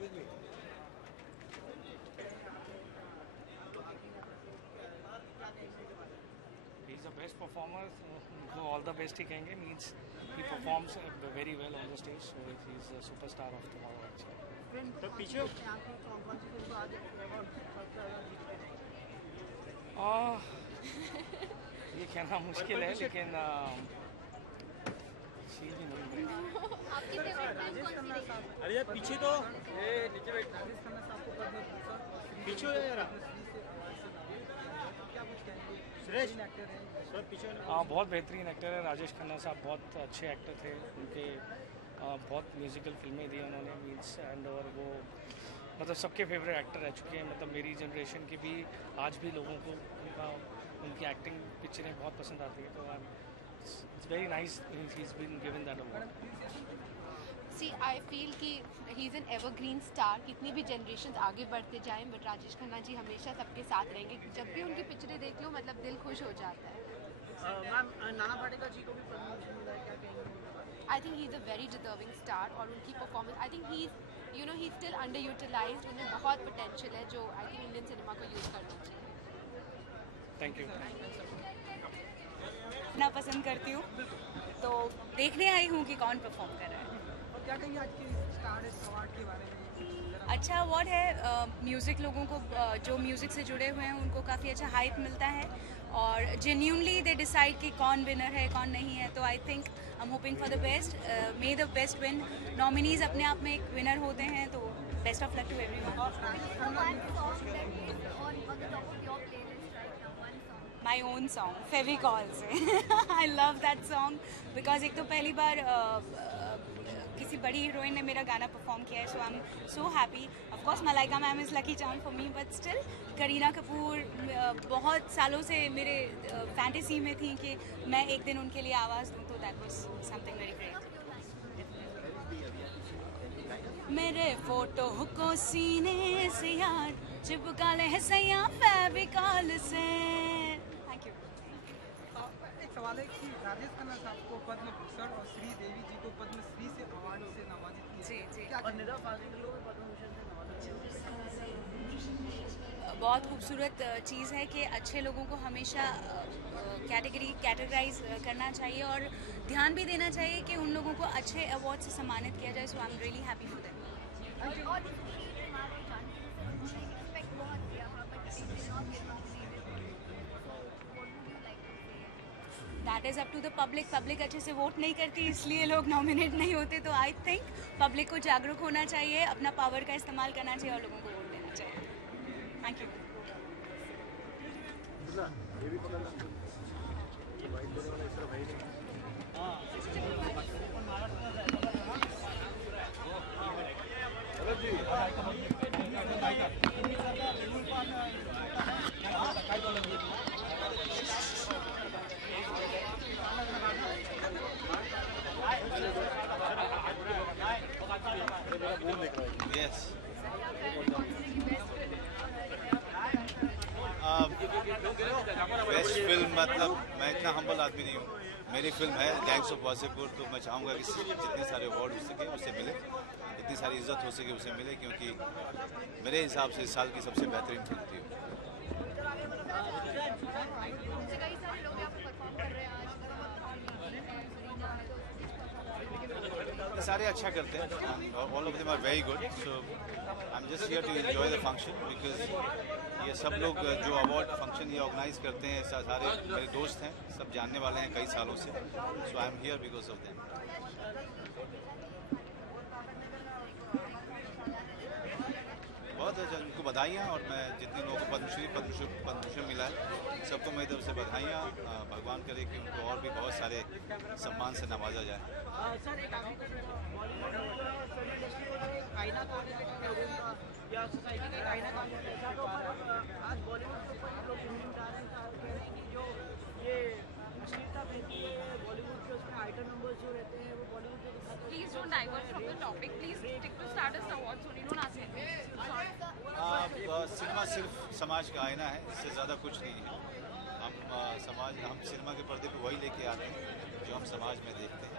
He's the best performer. So all the best he कहेंगे means he performs very well on the stage. So he's a superstar of tomorrow actually. तो पीछे ये कहना मुश्किल है लेकिन आपकी फेवरेट फिल्म कौन सी रही? अरे यार पीछे तो नीचे बैठ पीछे हो यार सुरेश सर पीछे बहुत बेहतरीन एक्टर है राजेश खन्ना साहब, बहुत अच्छे एक्टर थे। उनके बहुत म्यूज़िकल फिल्में दी उन्होंने मीन्स एंड और वो मतलब सबके फेवरेट एक्टर रह चुके हैं। मतलब मेरी जनरेशन के भी आज भी लोगों को उनकी एक्टिंग पिक्चरें बहुत पसंद आती है। तो it's very nice he is been given that award. See I feel कि he is an evergreen star. कितनी भी जनरेशन आगे बढ़ते जाएं बट राजेश खन्ना जी हमेशा सबके साथ रहेंगे। जब भी उनकी पिक्चरें देख लो मतलब दिल खुश हो जाता है। मैम नाना पाटेकर जी को भी प्रमोशन मिला है, क्या कहेंगे? I think he is a very deserving star और उनकी performance I think he he still underutilized. उन्हें बहुत पोटेंशियल है जो आई थिंक इंडियन सिनेमा को यूज़ करना चाहिए। Thank you. ना पसंद करती हूँ तो देखने आई हूँ कि कौन परफॉर्म कर रहा है। और क्या कहेंगे आज की स्टार अवार्ड के बारे में? अच्छा अवार्ड है। म्यूज़िक लोगों को जो म्यूज़िक से जुड़े हुए हैं उनको काफ़ी अच्छा हाइप मिलता है और जेन्यूनली दे डिसाइड कि कौन विनर है कौन नहीं है। तो I think I am hoping for the best. May the best win. Nominees अपने आप में एक विनर होते हैं तो best of luck to my own song Fevicol से। I love that song because एक तो पहली बार किसी बड़ी हीरोइन ने मेरा गाना परफॉर्म किया है। So I am so happy. Of course Malaika ma'am is lucky charm for me but still Kareena Kapoor बहुत सालों से मेरे फैंटेसी में थी कि मैं एक दिन उनके लिए आवाज़ दूँ। तो that was something very great. मेरे फोटो को सीने से यार चिपका ले सैया फेविकॉल से। Thank you. एक सवाल है कि राजेश खन्ना साहब को पद्म भूषण और श्री देवी जी को पद्म श्री से अवार्ड से नवाजित किया। जी जी। और निदा फाजिल लोग पद्म भूषण से नवाजित। बहुत खूबसूरत चीज़ है कि अच्छे लोगों को हमेशा कैटेगराइज करना चाहिए और ध्यान भी देना चाहिए कि उन लोगों को अच्छे अवार्ड से सम्मानित किया जाए। So I am really happy for them. That is up to the public. Public अच्छे से वोट नहीं करती इसलिए लोग नॉमिनेट नहीं होते। तो आई थिंक पब्लिक को जागरूक होना चाहिए, अपना पावर का इस्तेमाल करना चाहिए और लोगों को वोट देना चाहिए। Thank you. Yes. Best film मतलब मैं इतना हम्बल आदमी नहीं हूँ। मेरी फिल्म है गैंग्स ऑफ वासेपुर। तो मैं चाहूँगा कि जितने सारे अवार्ड हो सके उसे मिले, जितनी सारी इज्जत हो सके उसे मिले, क्योंकि मेरे हिसाब से इस साल की सबसे बेहतरीन फिल्म थी। सारे अच्छा करते हैं। All of them are very good. So I am just here to enjoy the function because ये सब लोग जो अवार्ड फंक्शन ये ऑर्गेनाइज करते हैं सारे मेरे दोस्त हैं, सब जानने वाले हैं कई सालों से। So I am here because of them. बहुत अच्छा, उनको बधाइयाँ। और मैं जितने लोगों को पद्मश्री मिला है सबको मेरी तरफ से बधाइयाँ। भगवान करे कि उनको और भी बहुत सारे सम्मान से नवाजा जाए। सर एक आईना या सोसाइटी का एक आईना काम होता है तो आज बॉलीवुड के ऊपर लोग कह रहे हैं कि जो ये अश्लीलता रहती है बॉलीवुड के उसमें आइटम नंबर्स जो रहते हैं वो बॉलीवुड के साथ। Please don't divert from the topic. Please stick to Stardust Awards only. Don't ask anything. Cinema सिर्फ समाज का आईना है, इससे ज़्यादा कुछ नहीं है। हम सिनेमा के पर्दे पे वही लेके आते हैं जो हम समाज में देखते हैं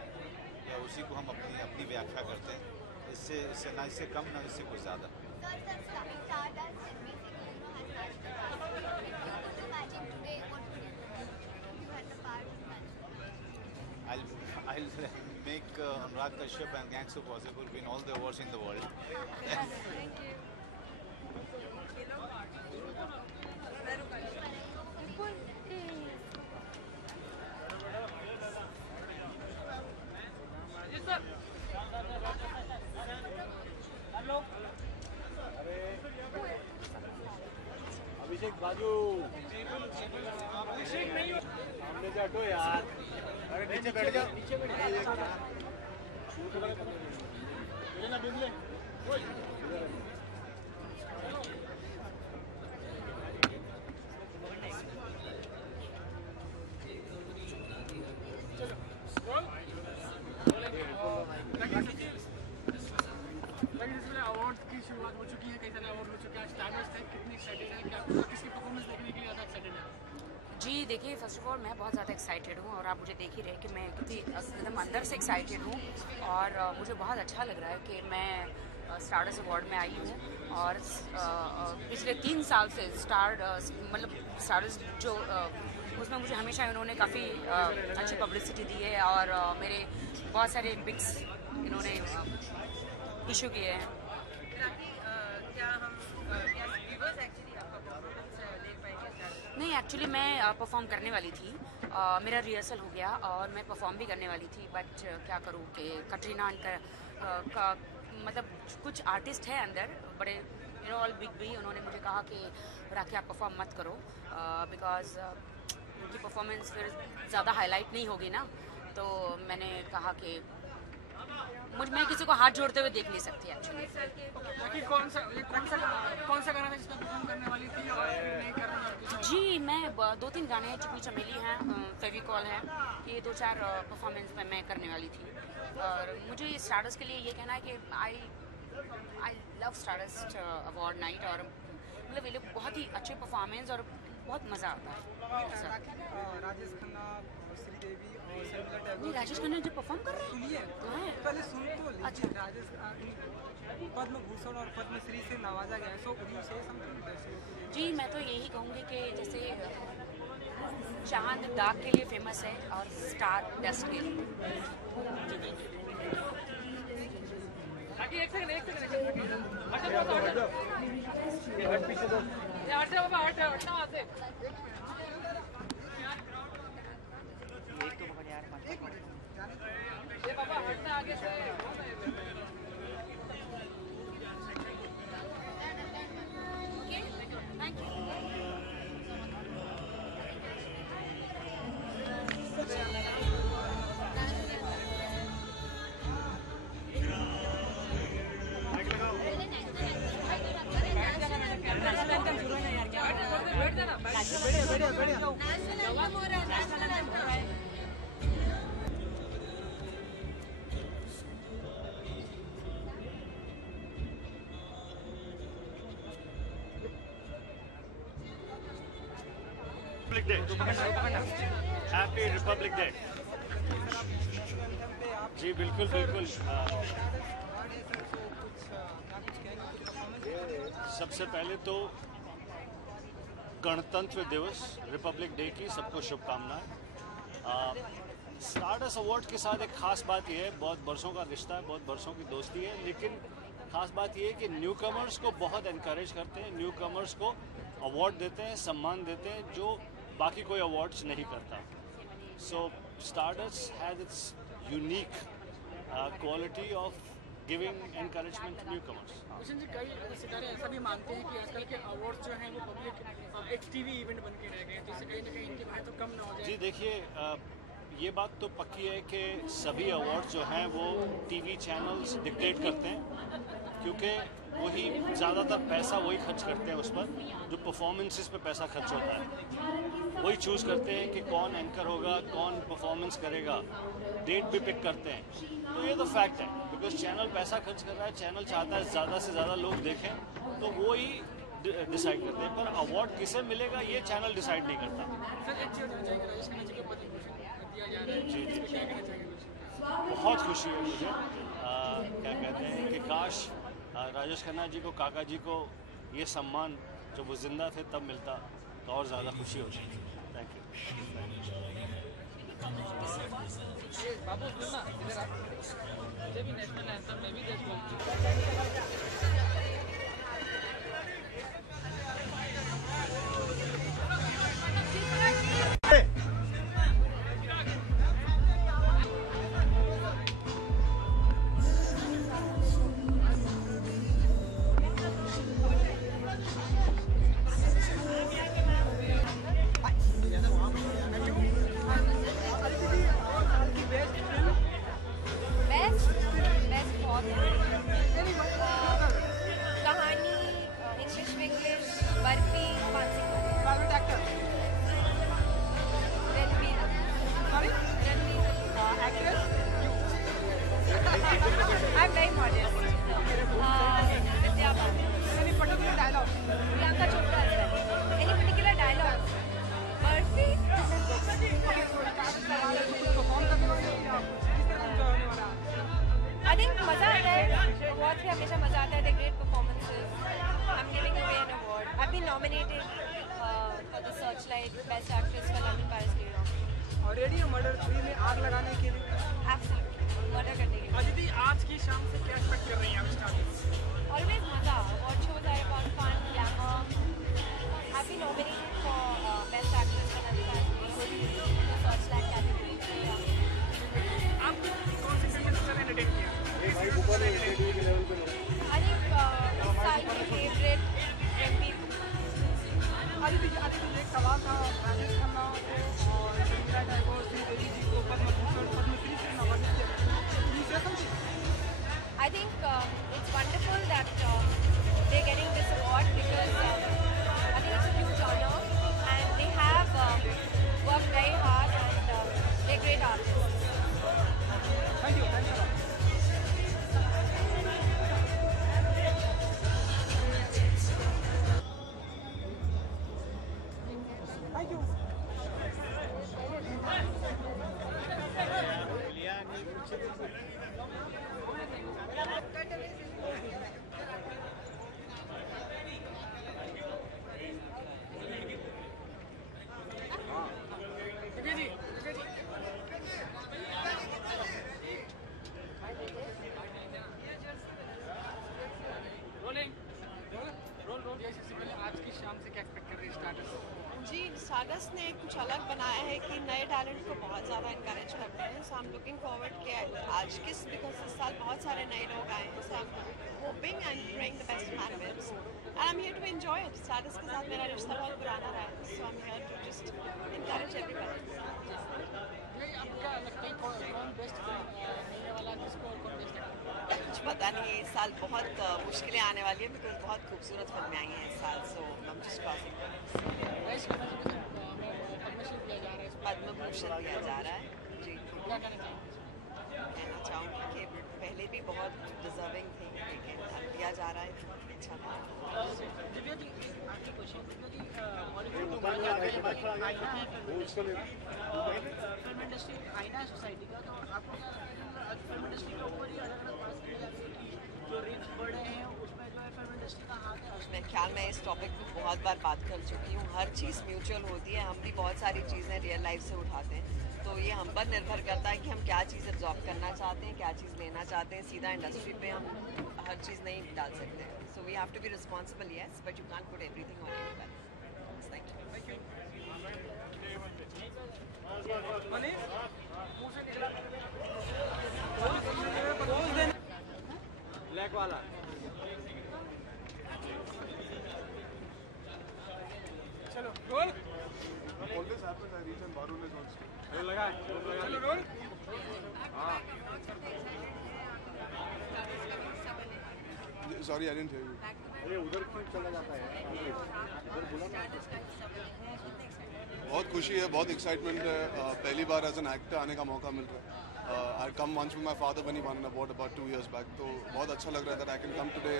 या उसी को हम अपनी व्याख्या करते हैं। इससे ना इससे कम ना इससे कुछ ज़्यादा। I'll make Anurag Kashyap and Gangs of Possible win all the awards in the world. Thank you. अभिषेक बाजू अभिषेक नहीं सामने से हटो यार। अरे नीचे बैठ जा। नीचे बैठ जा। अवार्ड की शुरुआत हो चुकी है, कई सारे अवार्ड हो चुके हैं, स्टारडस्ट है, कितनी एक्साइटेड है, क्या किसकी परफॉर्मेंस देखने के लिए ज़्यादा एक्साइटेड है? जी देखिए, फर्स्ट ऑफ ऑल मैं बहुत ज़्यादा एक्साइटेड हूँ और आप मुझे देख ही रहे कि मैं कितनी एकदम अंदर से एक्साइटेड हूँ और मुझे बहुत अच्छा लग रहा है कि मैं स्टारडस्ट अवार्ड में आई हूँ और पिछले 3 साल से मतलब स्टारडस्ट जो उसमें मुझे हमेशा इन्होंने काफ़ी अच्छी पब्लिसिटी दी है और मेरे बहुत सारे पिक्स इन्होंने इशू किए हैं। नहीं, एक्चुअली मैं परफॉर्म करने वाली थी, मेरा रिहर्सल हो गया और मैं परफॉर्म भी करने वाली थी, बट क्या करूँ कि कटरीना का मतलब कुछ आर्टिस्ट है अंदर बड़े ऑल बिग भी, उन्होंने मुझे कहा कि राखी आप परफॉर्म मत करो बिकॉज उनकी परफॉर्मेंस फिर ज़्यादा हाईलाइट नहीं होगी ना, तो मैंने कहा कि मैं किसी को हाथ जोड़ते हुए देख नहीं सकती एक्चुअली। कौन सा गाना था जिसमें परफॉर्म करने वाली थी और नहीं करने वाली? जी मैं 2-3 गाने हैं, चुपी चमेली हैं, फेविकॉल है, ये 2-4 परफॉर्मेंस में मैं करने वाली थी और मुझे स्टारडस्ट के लिए ये कहना है कि I love stardust award night और मतलब ये लोग बहुत ही अच्छे परफॉर्मेंस और बहुत मज़ा आता है। राजेश खन्ना, श्रीदेवी और शर्मिला टैगोर। नहीं, राजेश खन्ना जब परफॉर्म कर रहे हैं सुनिए पहले सुन तो लीजिए। अच्छा। राजेश पद्म भूषण और पद्मश्री से नवाजा गया है, सो यू से समथिंग। जी मैं तो यही कहूँगी कि जैसे चांद दाग के लिए फेमस है और स्टार डस्ट के लिए। एक सेकंड हट पीछे दो हट बाबा हट वहां से। ये बाबा हटना आगे से। Happy Republic day. जी बिल्कुल बिल्कुल। सबसे पहले तो गणतंत्र दिवस रिपब्लिक डे की सबको शुभकामनाएं। स्टारडस्ट अवार्ड के साथ एक खास बात यह है, बहुत बरसों का रिश्ता है, बहुत बरसों की दोस्ती है, लेकिन खास बात यह है कि न्यू कमर्स को बहुत एनकरेज करते हैं, न्यू कमर्स को अवार्ड देते हैं, सम्मान देते हैं जो बाकी कोई अवार्ड्स नहीं करता। So Stardust has its unique quality of giving encouragement to newcomers. Bhushan ji, कई सितारे ऐसा भी मानते हैं कि आजकल के अवार्ड्स जो हैं वो पब्लिक एक टीवी इवेंट बन के रह गए, तो इससे कहीं ना कहीं इनकी महत्व कम ना हो जाए। जी देखिए, ये बात तो पक्की है कि सभी अवार्ड्स जो हैं वो टीवी चैनल्स डिक्टेट करते हैं, क्योंकि वही ज़्यादातर पैसा वही खर्च करते हैं उस पर, जो परफॉर्मेंसेस पे पैसा खर्च होता है वही चूज़ करते हैं कि कौन एंकर होगा, कौन परफॉर्मेंस करेगा, डेट भी पिक करते हैं। तो ये तो फैक्ट है, बिकॉज चैनल पैसा खर्च कर रहा है, चैनल चाहता है ज़्यादा से ज़्यादा लोग देखें, तो वो ही डिसाइड करते हैं। पर अवार्ड किसे मिलेगा ये चैनल डिसाइड नहीं करता। सर एक चीज़ होना चाहिए, राजेश खन्ना जी को पद्म भूषण दिया जा रहा है, जी जी क्या कहना चाहिए? बहुत खुशी है मुझे। क्या कहते हैं कि काश राजेश खन्ना जी को, काका जी को ये सम्मान जब वो जिंदा थे तब मिलता तो और ज़्यादा खुशी होती। Thank you. बाबू सुनना इधर आ, मुझे भी नेशनल एंथम में भी देशभक्ति। Kahaani English Vinglish Barfi favourite actor sorry actress I am very modern Vidya Balan any particular dialogue Priyanka Chopra any particular dialogue Barfi perform करने वाले किस तरह एंजॉय होने वाला है? आई थिंक मज़ा आता है अवार्ड से हमेशा मज़ा आता है great performances I am giving away an award I been nominated for the searchlight best actress for London Paris New York और रेडी है मर्डर 3 में आग लगाने के लिए। एब्सोल्युटली मर्डर करने के लिए अदिति आज की शाम से क्या एक्सपेक्ट कर रही हैं आप स्टार्टिंग? ऑलवेज मज़ा award shows are about fun glamour I been nominated for best actress for London Paris New York searchlight category आपको कौन सी फिल्म सबसे एंटरटेन किया? आई थिंक इस साल की फेवरेट रणबीर अदिति एक सवाल था राजेश खन्ना को और संगीता टैगोर श्रीदेवी जी को पद्मभूषण पद्मश्री से नवाजित किया। I think it's wonderful that they're getting this award because I think it's a huge honor and they have worked very hard and they're great artists. Thank you आज की शाम से क्या एक्सपेक्ट कर रही है स्टार्टर्स? जी स्टारडस्ट ने कुछ अलग बनाया है कि नए टैलेंट को बहुत ज़्यादा इनकरेज करते हैं so I am looking forward कि आज किस बिकॉज इस साल बहुत सारे नए लोग आए हैं so I am hoping and praying the best man wins and I am here to enjoy it. Stardust के साथ मेरा रिश्ता बहुत पुराना रहा है so I am here to just encourage everybody. आपका लगता है कौन बेस्ट मिलने वाला किसको और कौन बेस्ट कुछ पता नहीं इस साल बहुत मुश्किलें आने वाली है बिकॉज बहुत खूबसूरत फिल्में आई हैं इस साल सो हम जस्ट क्रॉसिंग पद्मभूषण दिया जा रहा है जी। कहना चाहूँगी कि पहले भी बहुत डिजर्विंग थे लेकिन अब दिया जा रहा है अच्छा लगा। दिव्या जी आखिरी क्वेश्चन दिव्या जी बॉलीवुड को फिल्म इंडस्ट्री आईना है सोसाइटी का तो आपको क्या लगता है कि फिल्म इंडस्ट्री के ऊपर ही अलग अलग बात की जाती है कि जो रिच बड़े हैं उसमें जो है फिल्म इंडस्ट्री का हाथ है? उसमें ख्याल मैं इस टॉपिक पे बहुत बार बात कर चुकी हूँ। हर चीज़ म्यूचुअल होती है। हम भी बहुत सारी चीज़ें रियल लाइफ से उठाते हैं तो ये हम पर निर्भर करता है कि हम क्या चीज़ एब्जॉर्ब करना चाहते हैं, क्या चीज़ लेना चाहते हैं। सीधा इंडस्ट्री पे हम हर चीज़ नहीं डाल सकते हैं so we have to be responsible yes but you can put everything on anybody. Thank you. Black वाला चलो roll All this happens, I reach and Varun is on stage. Roll लगा चलो roll Sorry, I didn't hear you. अरे उधर क्यों चला जाता है? उधर बोला ना। बहुत खुशी है, बहुत एक्साइटमेंट है। पहली बार एज एन एक्टर आने का मौका मिल रहा है। I come once with my father when he won an award about 2 years back. तो बहुत अच्छा लग रहा है that I can come today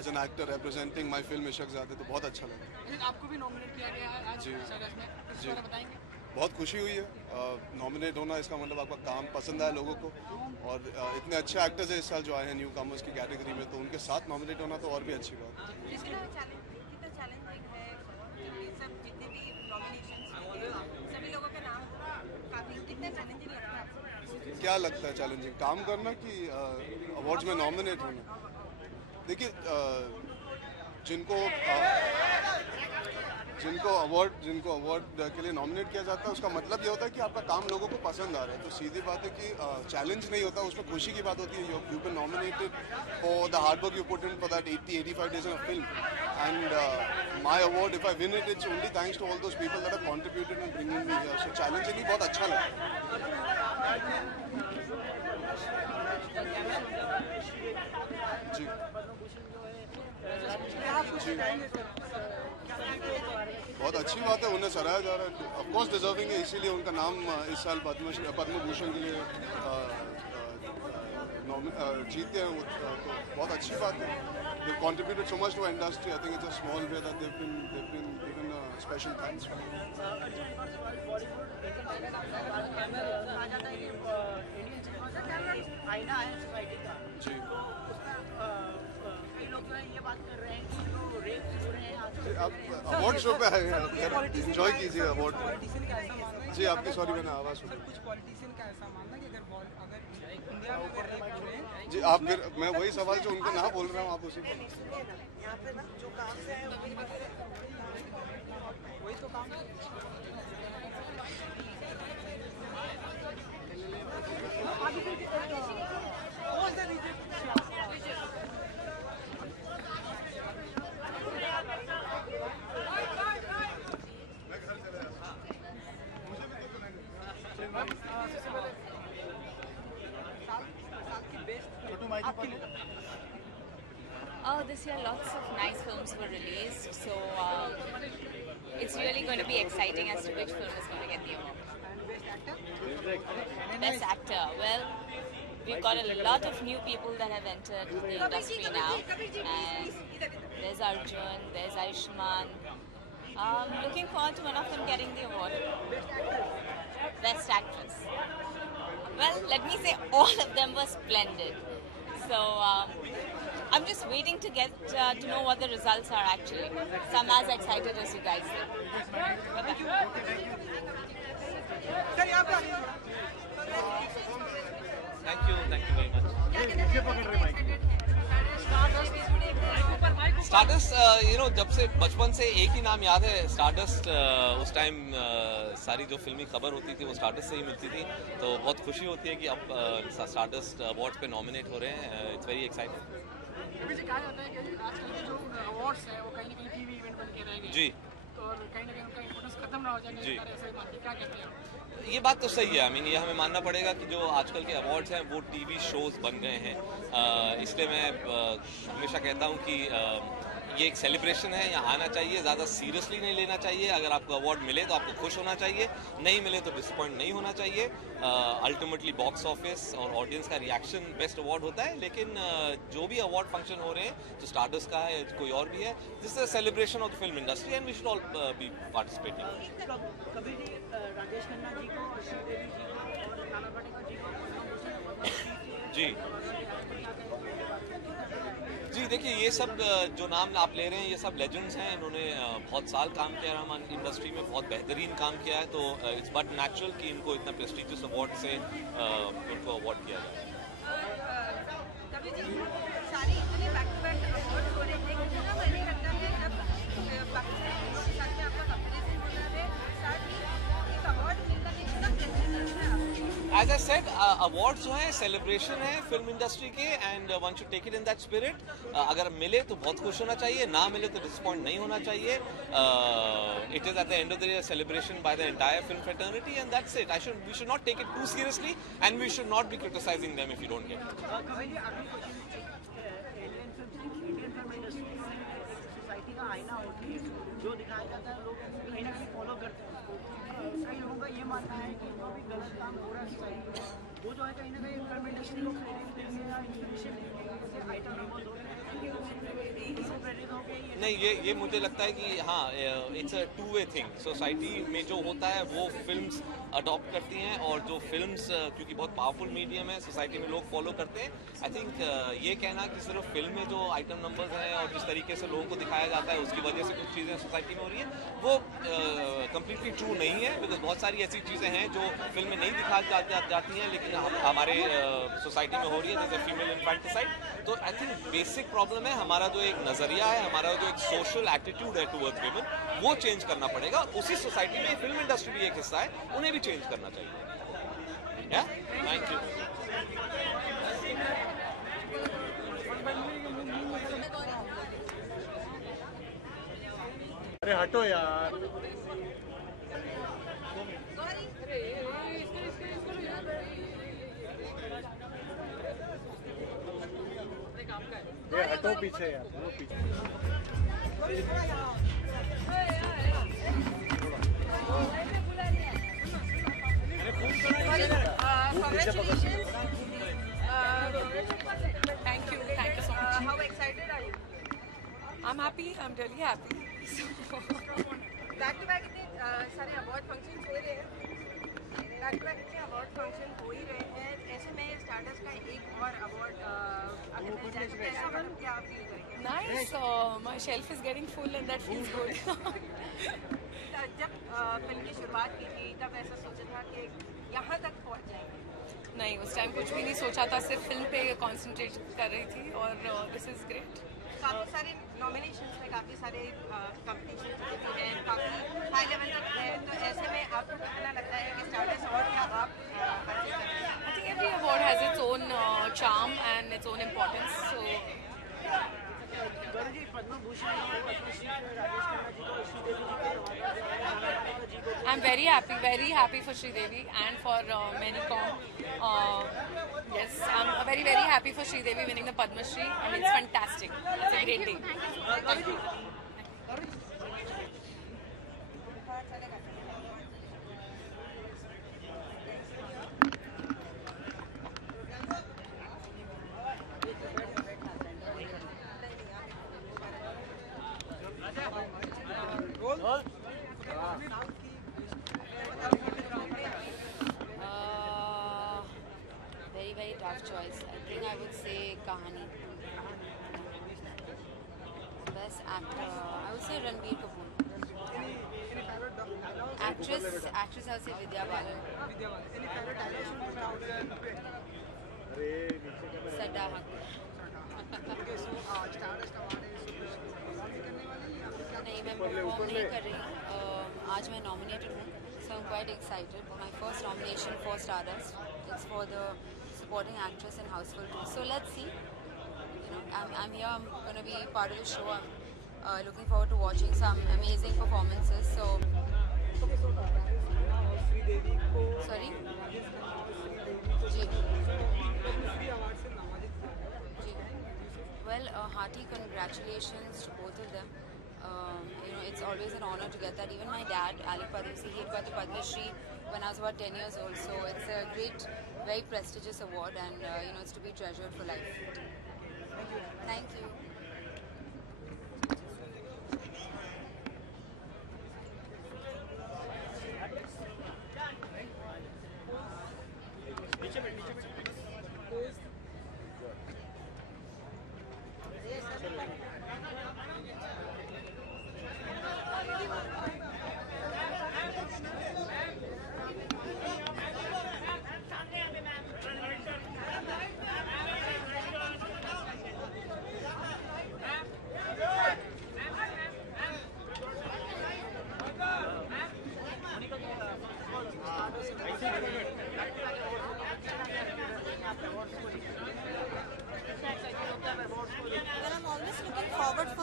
as an actor representing my film इश्क ज़्यादा, तो बहुत अच्छा लग रहा है। आपको भी नॉमिनेट किया गया है आज जी। सरस में, इस जी। बारे में बताएंगे? बहुत खुशी हुई है नॉमिनेट होना। इसका मतलब आपका काम पसंद आया लोगों को, और इतने अच्छे एक्टर्स हैं इस साल जो आए हैं न्यू कमर्स की कैटेगरी में, तो उनके साथ नॉमिनेट होना तो और भी अच्छी बात है। कितना चैलेंजिंग है ये सब, जितने भी नॉमिनेशंस सभी लोगों के नाम काफी, कितना चैलेंजिंग लगता है आपको? क्या लगता है चैलेंजिंग, काम करना कि अवार्ड्स में नॉमिनेट होना? देखिए जिनको अवार्ड के लिए नॉमिनेट किया जाता है उसका मतलब ये होता है कि आपका काम लोगों को पसंद आ रहा है। तो सीधी बात है कि चैलेंज नहीं होता, उसमें खुशी की बात होती है। You been nominated for the hard work you put in for that 80-85 days in a film, and my award, if I win it, it's only thanks to all those people that have contributed in bringing me here. So challenging ही बहुत अच्छा लगा। जी बहुत अच्छी बात है, उन्हें सराहा जा रहा है। ऑफ कोर्स डिजर्विंग है, इसीलिए उनका नाम इस साल पद्म भूषण के लिए जीते हैं, तो बहुत अच्छी बात है। They've contributed so much to our industry. I think it's a small way that they've been given a special thanks for. आईना है सोसाइटी का जी, कई लोग जो है ये बात कर रहे हैं कि जो रेप हो रहे हैं आजकल, आप अवार्ड शो पे आए हैं, एंजॉय कीजिए अवार्ड। जी आपकी, सॉरी मैंने आवाज़ सुनी। कुछ पॉलिटिशियन का ऐसा मानना कि अगर इंडिया में अगर रेप हो रहे हैं, जी आप फिर, मैं वही सवाल जो उनका ना बोल रहा हूँ, आप उसी पर यहाँ पे ना जो काम से है वही तो काम This year lots of nice films were released, so it's really going to be exciting as to which film is going to get the award. Best actor. Well, we've got a lot of new people that have entered the industry now, and there's Arjun, there's Ayushmann. Looking forward to one of them getting the award. Best actress. Well, let me say all of them were splendid. So I'm just waiting to get to know what the results are actually. So I'm as excited as you guys are. Thank you very much. Stardust जब से बचपन से एक ही नाम याद है, stardust. उस time सारी जो फिल्मी खबर होती थी वो स्टारडस्ट से ही मिलती थी, तो बहुत खुशी होती है कि अब स्टारडस्ट अवार्ड्स पे नॉमिनेट हो रहे हैं। It's very exciting. कहा जाता है कि आजकल जो अवार्ड्स है वो कहीं ना कहीं टीवी इवेंट बन के रह गए जी, तो कहीं ना कहीं उनका इम्पोर्टेंस खत्म ना हो जाए जी। क्या कहते हैं? ये बात तो सही है। ये हमें मानना पड़ेगा कि जो आजकल के अवार्ड्स हैं वो टीवी शोज बन गए हैं। इसलिए मैं हमेशा कहता हूँ कि ये एक सेलिब्रेशन है, यहाँ आना चाहिए, ज़्यादा सीरियसली नहीं लेना चाहिए। अगर आपको अवार्ड मिले तो आपको खुश होना चाहिए, नहीं मिले तो डिसअपॉइंट नहीं होना चाहिए। अल्टीमेटली बॉक्स ऑफिस और ऑडियंस का रिएक्शन बेस्ट अवार्ड होता है, लेकिन जो भी अवार्ड फंक्शन हो रहे हैं, जो स्टारडस्ट का है कोई और भी है, this is a celebration of the film industry and we should all be participating. कभी भी राजेश खन्ना जी को, श्रीदेवी जी को और नाना पाटेकर जी को जी जी, देखिए ये सब जो नाम आप ले रहे हैं ये सब लेजेंड्स हैं। इन्होंने बहुत साल काम किया है हमारी इंडस्ट्री में, बहुत बेहतरीन काम किया है, तो इट्स बट नेचुरल कि इनको इतना प्रेस्टिजियस अवार्ड से इनको अवार्ड किया जाए। सारे इतने बैक टू बैक अवार्ड हो रहे हैं, कितना महीने लगता है जब पाकिस्तान साथ में आपका कंपैरिजन होना है, साथ ही एक अवार्ड मिलना कितना कैसे लगता है? As I said, अवार्ड्स जो हैं सेलिब्रेशन है फिल्म इंडस्ट्री के, and one should take it in that spirit. अगर मिले तो बहुत खुश होना चाहिए, ना मिले तो डिसअपॉइंट नहीं होना चाहिए। It is at the end of the day celebration by the entire film fraternity and that's it. We should not take it too seriously and we should not be criticising them if you don't get it. Society का आईना होती है, जो दिखाया जाता है लोग कहीं ना कहीं फॉलो करते हैं। कई लोगों का ये मानना है कि जो भी गलत काम हो रहा है सोसाइटी में, वो जो है कहीं ना कहीं फिल्म इंडस्ट्री को क्रेडिट देंगे या इंस्पिरेशन देंगे, जैसे आइटम नंबर 2 इससे प्रेरित होके नहीं, ये मुझे लगता है कि हाँ, it's a two way thing. Society में जो होता है वो फिल्म्स अडॉप्ट करती हैं, और जो फिल्म्स क्योंकि बहुत पावरफुल मीडियम है, सोसाइटी में लोग फॉलो करते हैं। आई थिंक ये कहना कि सिर्फ फिल्म में जो आइटम नंबर्स हैं और जिस तरीके से लोगों को दिखाया जाता है उसकी वजह से कुछ चीज़ें सोसाइटी में हो रही हैं, वो कम्प्लीटली ट्रू नहीं है। बिकॉज बहुत सारी ऐसी चीज़ें हैं जो फिल्म में नहीं दिखाई जाती हैं, लेकिन हमारे सोसाइटी में हो रही है, जैसे फीमेल इन्फेंटिसाइड। तो आई थिंक बेसिक प्रॉब्लम है हमारा जो एक नज़रिया है, हमारा जो एक सोशल एटीट्यूड है टुवर्ड्स विमेन, वो चेंज करना पड़ेगा। उसी सोसाइटी में फिल्म इंडस्ट्री भी एक हिस्सा है, उन्हें भी चेंज करना चाहिए। Thank you. अरे हटो यार। ये हटो पीछे यार, वो पीछे। Congratulations. Thank you so much. How excited are you? I'm happy. I'm really happy. Back to back इतने सारे अवार्ड फंक्शन हो रहे हैं, बैक टू बैक इतने अवार्ड फंक्शन हो ही रहे हैं, ऐसे में स्टारडस्ट का एक और अवार्ड अगर मिल जाए तो कैसा, मतलब क्या आप फील करेंगे? Nice. My shelf is getting full and that feels good. जब फिल्म की शुरुआत की थी तब ऐसा सोचा था कि यहाँ तक पहुँच जाएंगे? नहीं, उस टाइम कुछ भी नहीं सोचा था, सिर्फ फिल्म पे कंसंट्रेट कर रही थी और दिस इज ग्रेट। काफ़ी सारे नॉमिनेशंस में काफ़ी सारे कंपटीशन भी हैं, काफ़ी हाई लेवल तक है, तो ऐसे में आपको कितना लगता है कि स्टारडस्ट अवार्ड क्या आप हासिल करेंगे? I think every award has its own charm and its own importance. So Gaurav ji, Padma Bhushan और पद्मश्री राजेश खन्ना जी को श्रीदेवी जी को I'm very happy for Sridevi and for Menicom. Yes, I'm very happy for Sridevi winning the Padma Shri. I mean, it's fantastic. It's a great day. Thank you. Very tough choice. I think I would say Kahani. Best actor, I would say Ranbir Kapoor. Actress, I would say Vidya Balan. Sadda Hakur. नहीं, मैं perform नहीं कर रही हूँ, आज मैं nominated हूँ, so I'm quite excited. My first nomination for Stardust. It's for the supporting actress in Houseful 2. So let's see. I'm here. I'm going to be part of the show. I'm looking forward to watching some amazing performances. So. Sorry. Well, hearty congratulations to both of them. It's always an honor to get that. Even my dad, Ali Padmasi, he got the Padma Shri when I was about 10 years old. So it's a great, very prestigious award, and it's to be treasured for life. Thank you.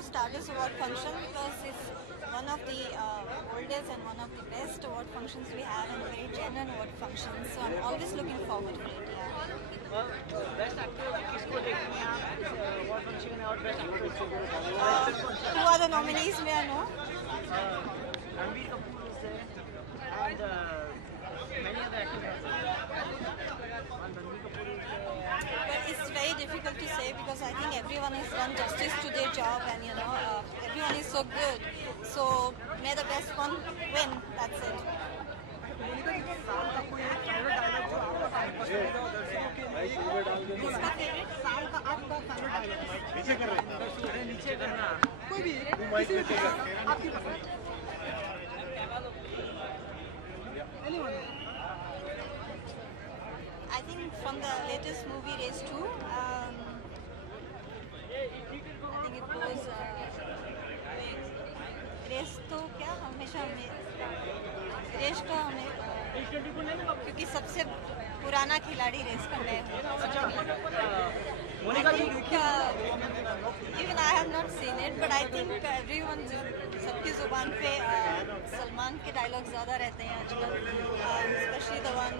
Stardust Award function because it's one of the oldest and one of the best award functions we have, and very genuine award function. So I'm always looking forward to it. Best actor किसको देखते हैं आप award function में, और best actress Who are the nominees? May I know? Ranbir Kapoor is there and many other actors are there. Ranbir Kapoor is there. But it's very difficult to say because because I think everyone has done justice to their job, and everyone is so good. So may the best one win. That's it. किसका favourite? साल का आपका favourite dialogue नीचे कर रहे हैं, नीचे करना कोई भी आपकी पसंद। I think from the latest movie Race 2, I think it was race तो क्या हमेशा रेस तो हमें क्योंकि सबसे पुराना खिलाड़ी रेस का मैं हूँ। Even I have not seen it, but I think everyone सबकी जुबान पे सलमान के डायलॉग ज़्यादा रहते हैं आजकल, स्पेशली द वन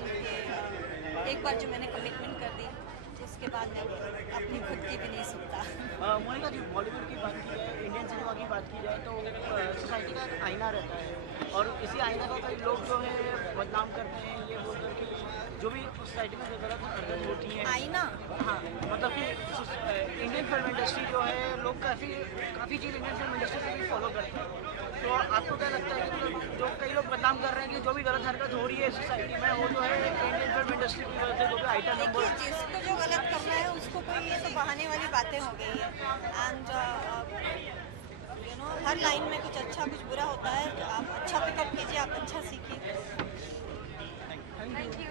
एक बार जो मैंने कमिटमेंट कर दी तो उसके बाद मैं अपनी खुद की भी नहीं सुनता। मोनिका जी, बॉलीवुड की बात की जाए, इंडियन सिनेमा की बात की जाए तो सोसाइटी का एक आईना रहता है और इसी आईना का कई लोग जो है बदनाम करते हैं, ये बोल करके जो भी सोसाइटी में जो गलत हरकत होती है। आईना? हाँ, मतलब कि इंडियन फिल्म इंडस्ट्री जो है लोग काफ़ी चीज़ इंडियन फिल्म इंडस्ट्री से भी फॉलो करते हैं। तो आपको क्या लगता है कि जो कई लोग बदनाम कर रहे हैं कि जो भी गलत हरकत हो रही है सोसाइटी में वो जो है इंडियन फिल्म इंडस्ट्री की वजह से जो भी आइटम नंबर जिसको जो गलत करना है उसको कोई ये तो बहाने वाली बातें हो गई है। एंड हर लाइन में कुछ अच्छा कुछ बुरा होता है, तो आप अच्छा पिकअप कीजिए, आप अच्छा सीखिए। Thank you.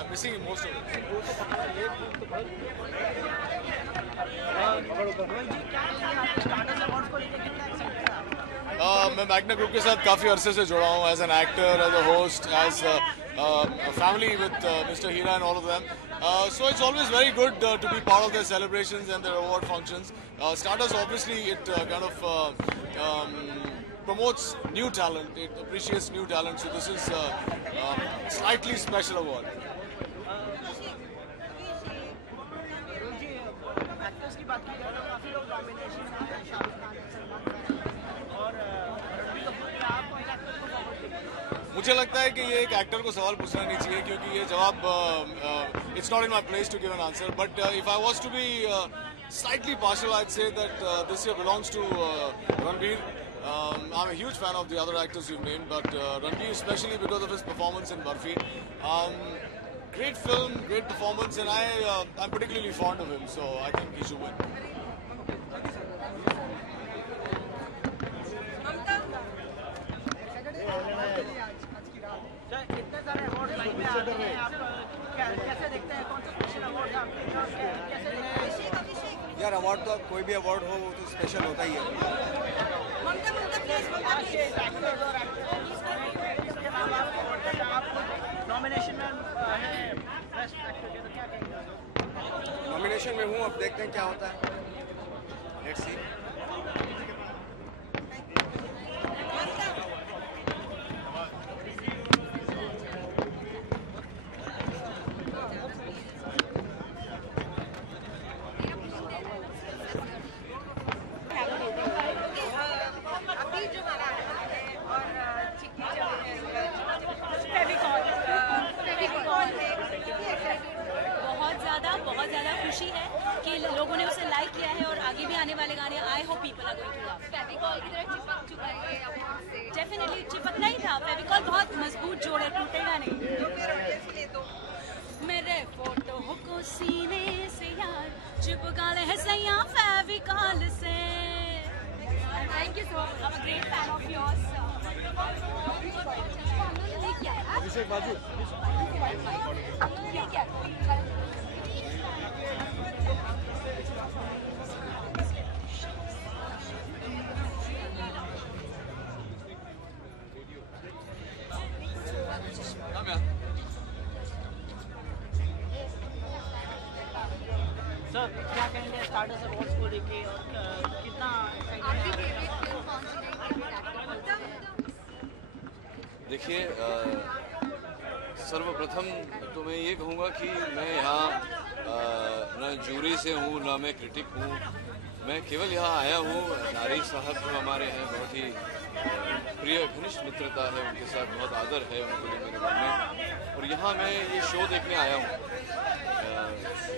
I'm missing most of it. मैं मैग्ना ग्रुप के साथ काफ़ी अरसे से जुड़ा हूँ as an actor, as a host, as a family with Mr. Hira and all of them. So it's always very good to be part of their celebrations and their award functions. Stardust, obviously, it kind of promotes new talent. It appreciates new talent. So this is a slightly special award. Actors की बात की जाए तो काफ़ी लोग nomination हैं, शाहरुख खान, सलमान खान और रणबीर कपूर के। आप कोई एक्टर्स को फॉरवर्ड देखते हैं? मुझे लगता है कि ये एक एक्टर को सवाल पूछना नहीं चाहिए क्योंकि ये जवाब it's not in my place to give an answer, but if I was to be slightly partial, I'd say that this year belongs to Ranbir. I'm a huge fan of the other actors you've named, but Ranbir especially because of his performance in Barfi. Great film, great performance, and I'm particularly fond of him, so I think he should win. इतने सारे award line में आ रहे हैं, आप कैसे देखते हैं? कौन सा स्पेशल अवार्ड है आपके लिए और कैसे देखते हैं? यार अवार्ड तो कोई भी अवार्ड हो वो तो स्पेशल होता ही है। नॉमिनेशन में है बेस्ट एक्टर के, तो क्या कहेंगे? नॉमिनेशन में हूँ, अब देखते हैं क्या होता है। Let's see. बहुत ज़्यादा खुशी है कि लोगों ने उसे लाइक किया है और आगे भी आने वाले गाने I hope people are going to love. Fevicol की तरह चिपक चुका है ये अब से। डेफिनेटली चिपकना ही था, फेविकॉल बहुत मजबूत जोड़ है, टूटेगा नहीं। तो फिर इसलिए तो मेरे फोटो को सीने से यार चिपका ले सैया फेविकॉल से। Thank you so much, I am a great fan of yours. Abhishek बाजू सर क्या कहेंगे स्टारडस्ट अवार्ड्स को लेके और कितना आपकी फेवरेट फिल्म कौन सी रही? देखिए सर्वप्रथम तो मैं ये कहूँगा कि मैं यहाँ न जूरी से हूँ न मैं क्रिटिक हूँ, मैं केवल यहाँ आया हूँ। नारी साहब जो हमारे हैं बहुत ही प्रिय घनिष्ठ मित्रता है, उनके साथ बहुत आदर है उनके लिए मेरे मन में, और यहाँ मैं ये शो देखने आया हूँ।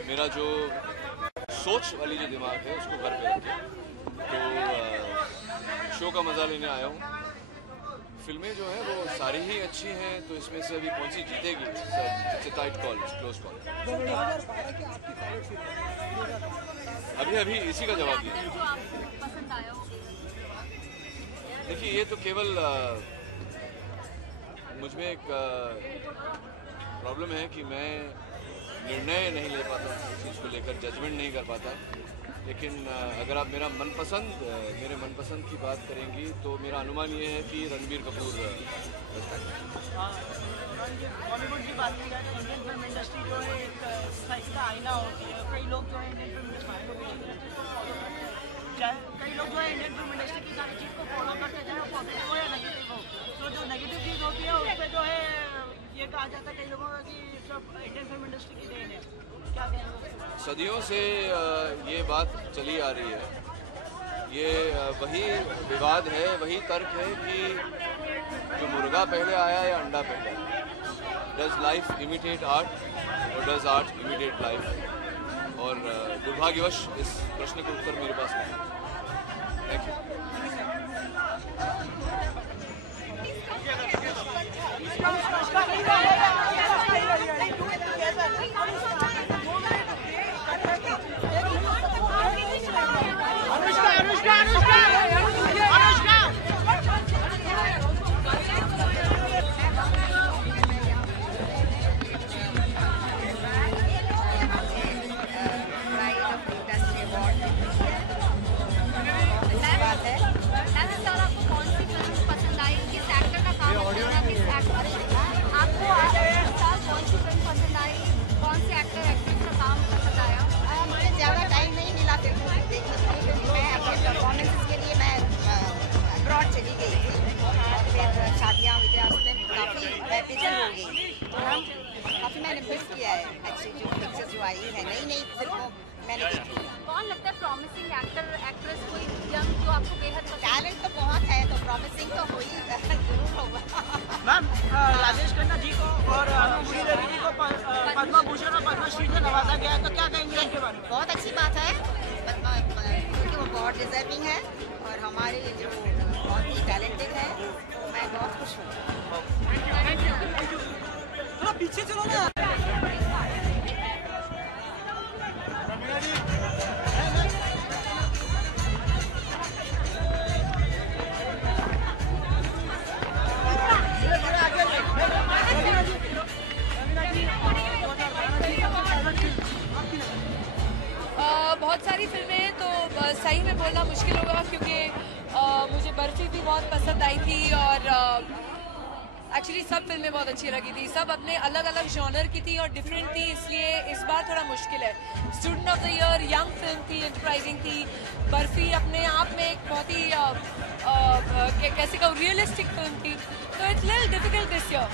मेरा जो सोच वाली जो दिमाग है उसको घर पे रखे, तो शो का मज़ा लेने आया हूँ। फिल्में जो हैं वो सारी ही अच्छी हैं, तो इसमें से अभी कौन सी जीतेगी, it's a tight call, it's close call. अभी इसी का जवाब दिया। देखिए, ये तो केवल मुझमें एक प्रॉब्लम है कि मैं निर्णय नहीं ले पाता इस चीज़ को लेकर, जजमेंट नहीं कर पाता। लेकिन अगर आप मेरे मनपसंद की बात करेंगी तो मेरा अनुमान ये है कि रणबीर कपूर। बॉलीवुड की बात की जाए तो इंडियन फिल्म इंडस्ट्री जो है एक सोसाइटी का आईना होती है। कई लोग जो है इंडियन फिल्म इंडस्ट्री को फॉलो करते हैं, कई लोग जो है इंडियन फिल्म इंडस्ट्री की सारी चीज़ को फॉलो करते हैं, चाहे वो पॉजिटिव हो या नेगेटिव हो। तो जो नेगेटिव चीज़ होती है उस पर जो है ये कहा जाता है कई लोगों का कि सब इंडियन फिल्म इंडस्ट्री की देन है। क्या कहेंगे? सदियों से ये बात चली आ रही है। ये वही विवाद है, वही तर्क है कि जो मुर्गा पहले आया या अंडा पहले आया। डज लाइफ इमिटेट आर्ट और डज आर्ट इमिटेट लाइफ? और दुर्भाग्यवश इस प्रश्न का उत्तर मेरे पास नहीं। Thank you. काफी मैंने मिस किया है एक्चुअली, जो पिक्चर्स जो आई है नई फिल्मों मैंने देखी है। कौन लगता है प्रॉमिसिंग एक्टर एक्ट्रेस कोई यंग जो आपको बेहद टैलेंट तो बहुत है, तो प्रॉमिसिंग तो हो ही जरूर होगा। मैम, राजेश खन्ना जी को और अनुश्री देवी जी को पद्म भूषण और पद्मश्री से नवाजा गया है, तो क्या कहेंगे इनके बारे में? बहुत अच्छी बात है, क्योंकि वो बहुत डिजर्विंग है और हमारे जो बहुत ही टैलेंटेड है, तो मैं बहुत खुश हूँ। थोड़ा पीछे चलो ना। बहुत सारी फिल्में तो सही में बोलना मुश्किल होगा, क्योंकि मुझे बर्फी भी बहुत पसंद आई थी और एक्चुअली सब फिल्में बहुत अच्छी लगी थी। सब अपने अलग अलग जॉनर की थी और डिफरेंट थी, इसलिए इस बार थोड़ा मुश्किल है। Student of the year young film थी, एंटरप्राइजिंग थी। बर्फी अपने आप में एक बहुत ही कैसे कहूँ रियलिस्टिक फिल्म थी, तो it's little difficult this year.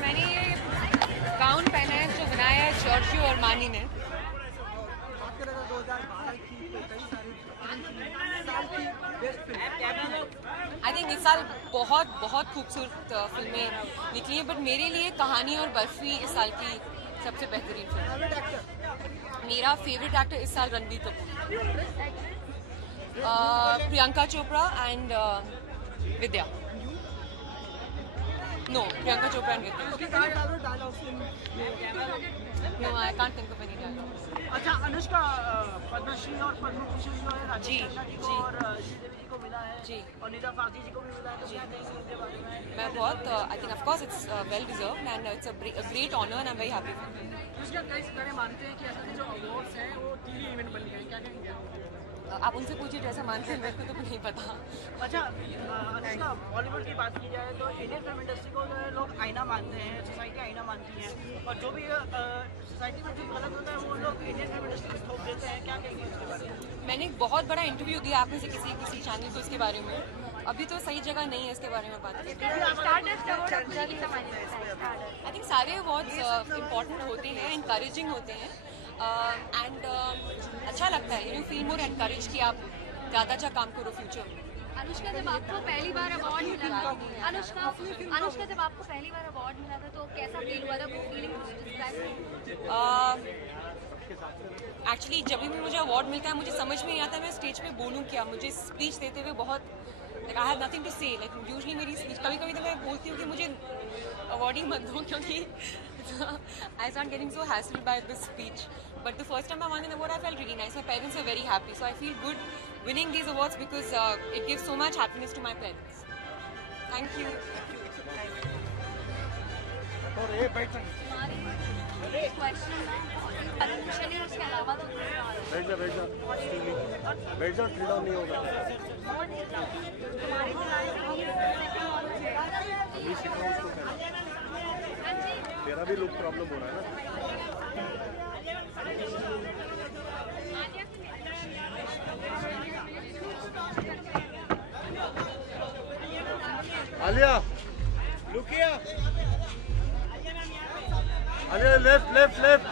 मैंने ये गाउन पहना है जो बनाया है जॉर्जियो अरमानी ने। आई थिंक इस साल बहुत बहुत खूबसूरत फिल्में निकली हैं, बट मेरे लिए कहानी और बर्फी इस साल की सबसे बेहतरीन फिल्म। मेरा फेवरेट एक्टर इस साल Ranbir Kapoor, Priyanka Chopra and Vidya. No, Priyanka Chopra and Vidya. No, I can't think of any dialogues. अच्छा, अनुष्का पद्मश्री और पद्म भूषण जो है राजेश खन्ना जी को और श्रीदेवी जी को मिला है जी, और निदा फाजी जी को भी मिला है, तो क्या कहेंगे उनके बारे में? मैं बहुत I think of course it's well deserved and it's a great honour and I am very happy. उसका कई सारे मानते हैं कि ऐसे जो अवार्ड्स हैं वो टीवी इवेंट बन गए हैं, क्या कहेंगे? आप उनसे पूछिए जैसा मानते हैं, मेरे को तो नहीं पता। अच्छा अनुष्का, बॉलीवुड की बात की जाए तो इंडियन फिल्म इंडस्ट्री को लोग आईना मानते हैं, सोसाइटी आईना मानती है, और जो भी सोसाइटी में जो गलत होता है वो लोग इंडियन फिल्म इंडस्ट्री में थोप देते हैं। क्या कहेंगे इसके बारे में? मैंने एक बहुत बड़ा इंटरव्यू दिया आप में से किसी चैनल को इसके बारे में, अभी तो सही जगह नहीं है इसके बारे में बात करने। आई थिंक सारे अवार्ड्स इम्पॉर्टेंट होते हैं, इंकरेजिंग होते हैं, एंड अच्छा लगता है, यू फील मोर एनकरेज कि आप ज़्यादा अच्छा काम करो फ्यूचर में। अनुष्का, जब आपको पहली बार अवार्ड मिला था, अनुष्का जब आपको पहली बार अवार्ड मिला था तो कैसा फील हुआ था, वो फीलिंग एक्चुअली जब भी मुझे अवार्ड मिलता है मुझे समझ में नहीं आता मैं स्टेज पे बोलूँ क्या। मुझे स्पीच देते हुए बहुत आई हैव नथिंग टू से, लाइक यूजुअली मेरी स्पीच कभी कभी तो मैं बोलती हूँ कि मुझे अवार्ड ही मत दो, क्योंकि I start getting so hassled by this speech. But the first time I won an award, I felt really nice. My parents are very happy, so I feel good winning these awards because it gives so much happiness to my parents. Thank you. तेरा भी look problem हो रहा है ना? Alia, look here. Alia, left.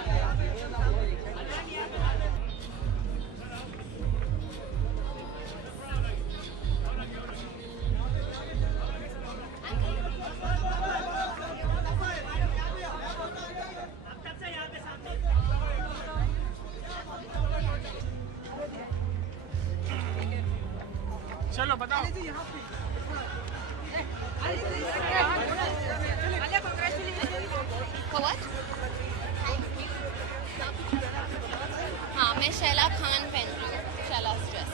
चलो बताओ। हाँ, मैं शैला खान पहन रही हूँ, शैला's ड्रेस।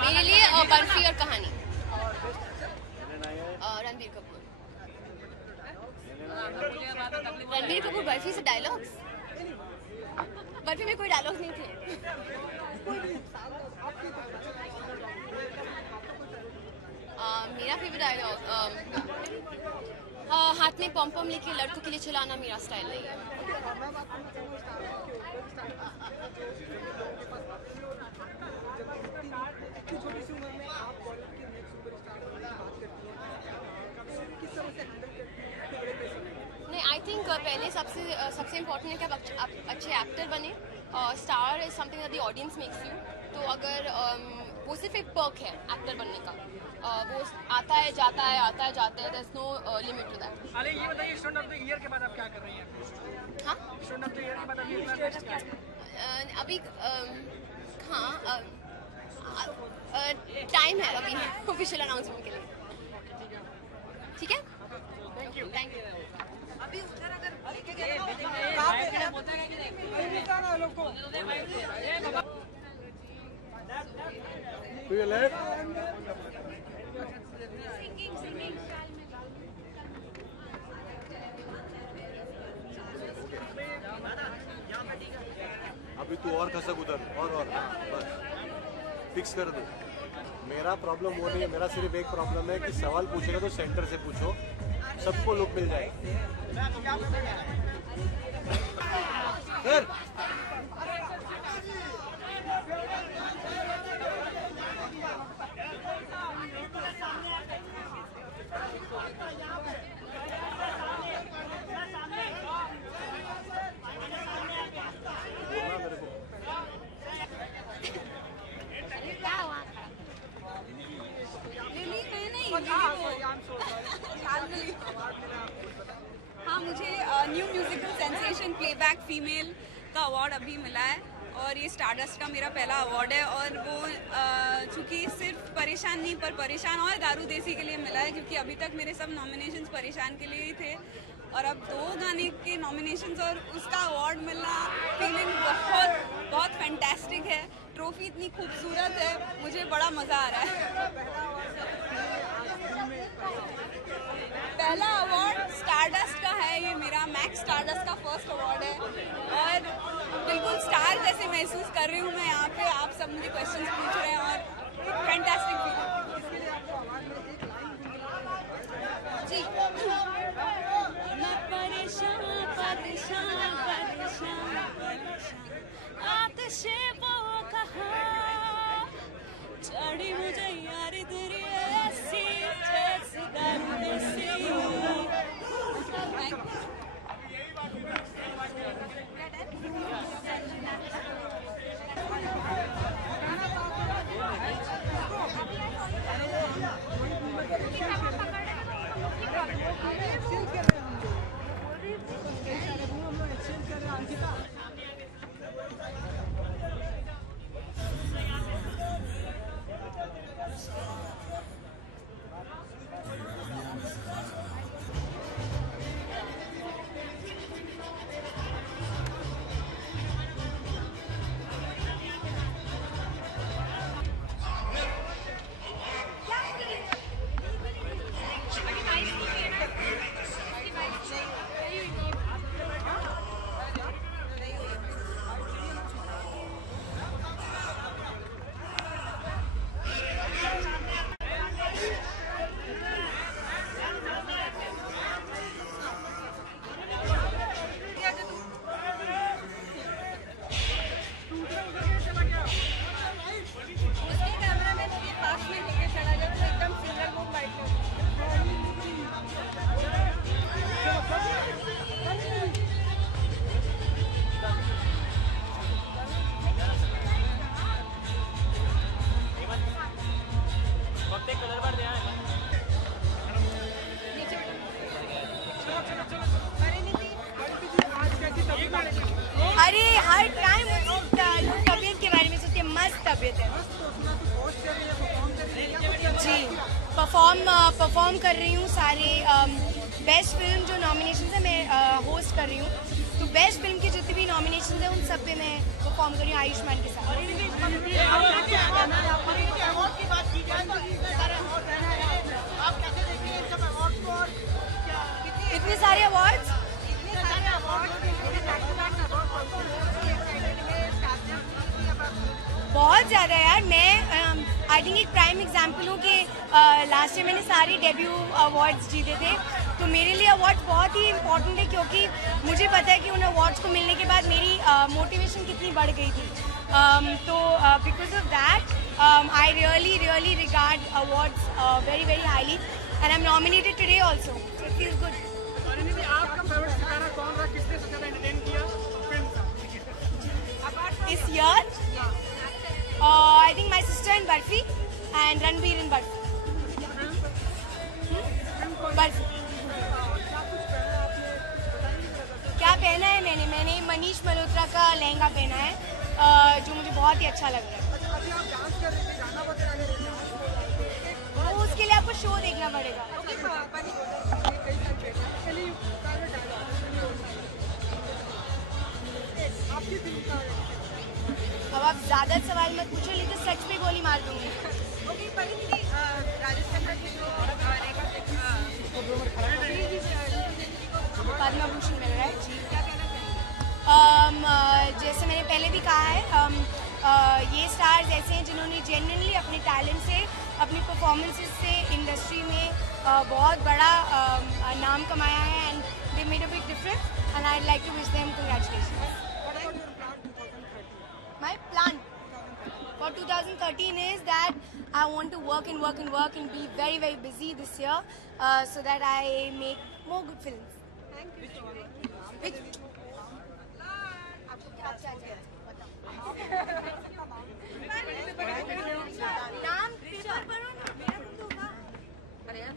मेरे लिए बर्फी और कहानी। रणबीर कपूर बर्फी से डायलॉग्स? बर्फी में कोई डायलॉग नहीं थे। मेरा फेवरेट डायलॉग हाथ में पॉम लेके लड़कों के लिए चलाना मेरा स्टाइल नहीं है। नहीं, आई थिंक पहले सबसे इम्पोर्टेंट है कि आप अच्छे एक्टर बने। Star is something that the audience makes you. तो अगर वो सिर्फ एक पर्क है एक्टर बनने का, वो आता है जाता है there is no limit to that. अरे ये बताइए, स्टूडेंट ऑफ द ईयर के बाद आप क्या कर रही हैं? हाँ, स्टूडेंट ऑफ द ईयर के बाद अभी अभी हाँ टाइम है अभी ऑफिशियल अनाउंसमेंट के लिए। ठीक है, थैंक यू। अभी उधर अगर To your left. अभी तू और खसक उधर और बस फिक्स कर दो। मेरा प्रॉब्लम वो नहीं है, मेरा सिर्फ एक प्रॉब्लम है कि सवाल पूछेगा तो सेंटर से पूछो, सबको लुक मिल जाएगा। सर हाँ, मुझे new musical sensation playback female का अवार्ड अभी मिला है और ये स्टारडस्ट का मेरा पहला अवार्ड है। और वो चूँकि सिर्फ परेशान नहीं पर परेशान और दारू देसी के लिए मिला है, क्योंकि अभी तक मेरे सब नॉमिनेशंस परेशान के लिए ही थे और अब 2 गाने के नॉमिनेशंस और उसका अवार्ड मिलना फीलिंग बहुत फैंटास्टिक है। ट्रॉफी इतनी खूबसूरत है, मुझे बड़ा मज़ा आ रहा है। पहला अवार्ड स्टारडस्ट का है, ये मेरा मैक्स स्टारडस्ट का फर्स्ट अवार्ड है और बिल्कुल स्टार जैसे महसूस कर रही हूँ मैं यहाँ पे। आप सब मुझे क्वेश्चंस पूछ रहे हैं और फैंटास्टिक जी। मैं परेशान परेशान परेशान आतिशे वो कहाँ चढ़ी मुझे यार तेरी ऐसी जैसे दारू देसी। अरे हर टाइम तबीयत के बारे में सोचती है, मस्त तबीयत है जी। परफॉर्म कर रही हूँ सारे बेस्ट फिल्म जो नॉमिनेशन है मैं होस्ट कर रही हूँ, तो बेस्ट फिल्म की जितनी भी नॉमिनेशन है उन सब पे मैं परफॉर्म कर रही हूँ आयुष्मान के साथ। इतने सारे अवार्ड्स बहुत ज़्यादा यार। मैं आई थिंक एक प्राइम एग्जाम्पल हूँ कि लास्ट ईयर मैंने सारे डेब्यू अवार्ड्स जीते थे, तो मेरे लिए अवार्ड्स बहुत ही इम्पोर्टेंट है क्योंकि मुझे पता है कि उन अवार्ड्स को मिलने के बाद मेरी मोटिवेशन कितनी बढ़ गई थी। तो because of that I really regard awards very very highly and I M nominated today also. It feels good. आपका फेवरेट सितारा कौन रहा, किसने सबसे ज्यादा एंटरटेन किया फिल्म इस year? I think my sister in Barfi and Ranveer in Barfi. Barfi. क्या पहना है मैंने मनीष मल्होत्रा का लहंगा पहना है जो मुझे बहुत ही अच्छा लग रहा है। वो उसके लिए आपको शो देखना पड़ेगा। अब आप ज्यादा सवाल मत पूछो, लेकिन सच में गोली मार दूंगी। पद्म भूषण मिल रहा है जी। जैसे मैंने पहले भी कहा है, ये स्टार्स ऐसे हैं जिन्होंने जेन्युइनली अपने टैलेंट से, अपनी परफॉर्मेंसेस से इंडस्ट्री में बहुत बड़ा नाम कमाया है and they made a big difference and I like to wish them congratulations. My plan for 2013 is that I want to work and be very very busy this year so that I make more good films. Thank you. आपको क्या अच्छा लगा? नाम paper पर हो ना, मेरा तुम होगा। अरे यार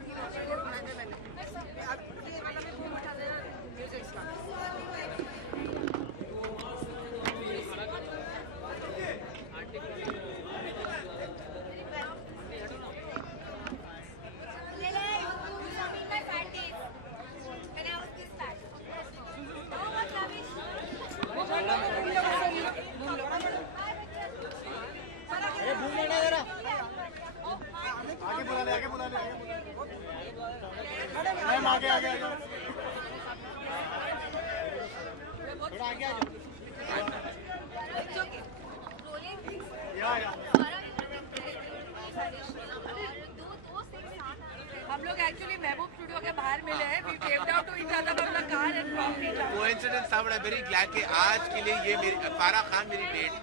वेरी ग्लैड कि आज के लिए ये मेरी फारा खान मेरी डेट है।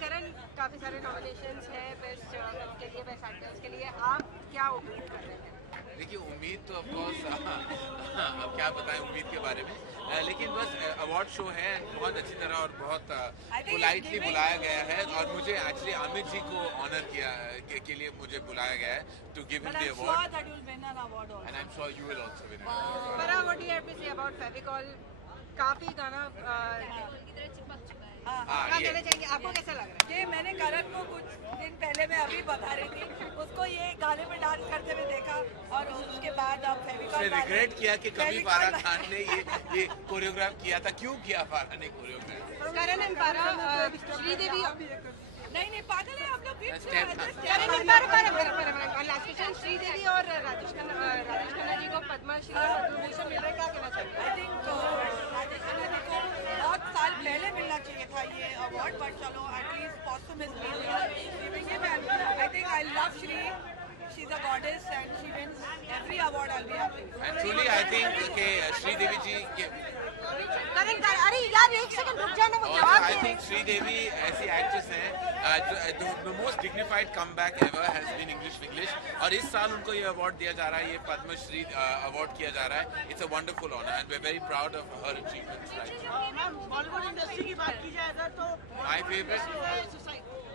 करण, काफी सारे नॉमिनेशंस हैं बेस्ट के लिए, बेस्ट एक्टर्स के लिए, आप क्या उम्मीद कर रहे हैं? देखिए उम्मीद तो ऑफकोर्स अब क्या बताएं उम्मीद के बारे में, लेकिन बस अवार्ड शो है, बहुत अच्छी तरह और बहुत पोलाइटली बुलाया गया है और मुझे एक्चुअली अमित जी को ऑनर किया के लिए मुझे बुलाया गया है to give him the award and I am sure you will also win. Farah, what do you have to say about Fevicol? काफी गाना कहना चाहेंगे, आपको कैसा लग रहा है? कि मैंने करण को कुछ दिन पहले मैं अभी बता रही थी, उसको ये गाने में डांस करते हुए देखा और उसके बाद अब फेविकॉल रिग्रेट किया कि कभी फारा खान ने ये कोरियोग्राफ किया था। क्यों किया फारा ने कोरियोग्राफ? करण एंड फारा, श्रीदेवी नहीं पागल है आप लोग। लास्ट क्वेश्चन, श्रीदेवी और राजेश खन्ना जी को पद्मश्री और पद्मभूषण मिल रहा है, क्या कहना चाहिए? आई थिंक राजेश खन्ना जी को बहुत साल पहले मिलना चाहिए था ये अवार्ड, बट चलो at least posthumously I think I love Sri, she is a goddess and she wins every award, I will be happy. Actually I think कि श्रीदेवी जी के अरे यार एक सेकंड रुक जाना, वो जवाब आई थिंक श्रीदेवी ऐसी एक्ट्रेस हैं the most dignified comeback ever has been English और इस साल उनको ये अवार्ड दिया जा रहा है, ये पद्मश्री अवार्ड किया जा रहा है। It's a wonderful honour and we are very proud of her achievements. Ma'am, Bollywood industry की बात की जाए अगर तो माय फेवरेट